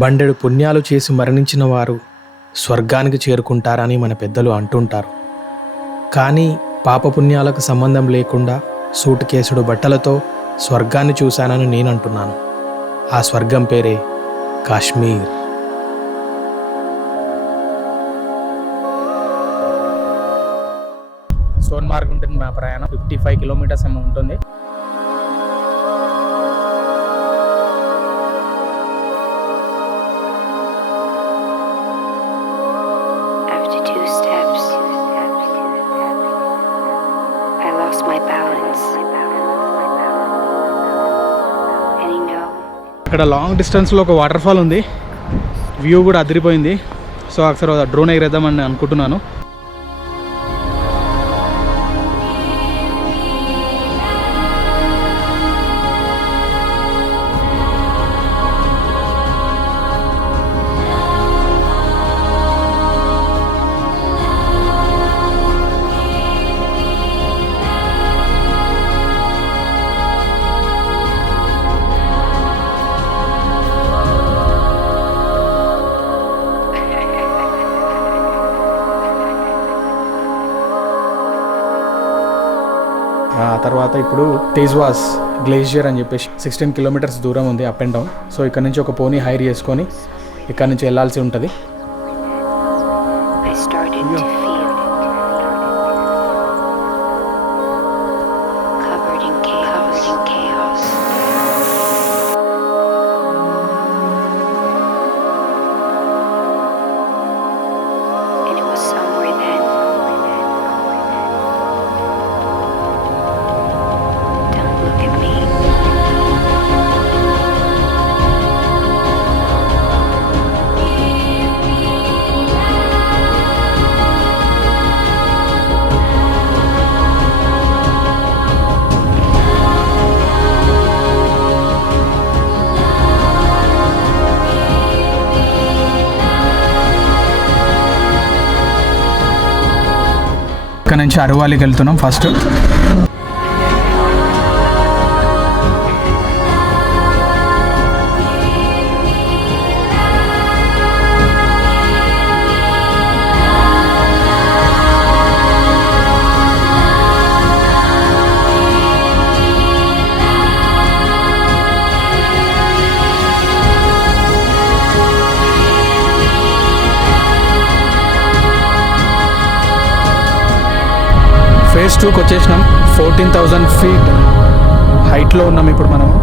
బండెడు పుణ్యాలు చేసి మరణించిన వారు స్వర్గానికి చేరుకుంటారని మన పెద్దలు అంటుంటారు. కానీ పాపపుణ్యాలకు సంబంధం లేకుండా సూట్ కేసుడు బట్టలతో స్వర్గాన్ని చూశానని నేను అంటున్నాను. ఆ స్వర్గం పేరే కాశ్మీర్. సోన్మార్గ్ ఉంటుంది మా ప్రయాణం. 55 కిలోమీటర్స్ ఏమో ఉంటుంది. ఇక్కడ లాంగ్ డిస్టెన్స్లో ఒక వాటర్ ఫాల్ ఉంది. వ్యూ కూడా అదిరిపోయింది. సో ఒకసారి డ్రోన్ ఎగిరేద్దామని అనుకుంటున్నాను. తర్వాత ఇప్పుడు తేజ్వాస్ గ్లేషియర్ అని చెప్పేసి 16 కిలోమీటర్స్ దూరం ఉంది అప్ అండ్ డౌన్. సో ఇక్కడ నుంచి ఒక పోనీ హైర్ చేసుకొని ఇక్కడ నుంచి వెళ్ళాల్సి ఉంటుంది. ఇక్కడ నుంచి అరవాలికి వెళ్తున్నాం ఫస్ట్. ఫేజ్ 2కి వచ్చేసినాం. 14,000 ఫీట్ హైట్లో ఉన్నాం ఇప్పుడు మనము.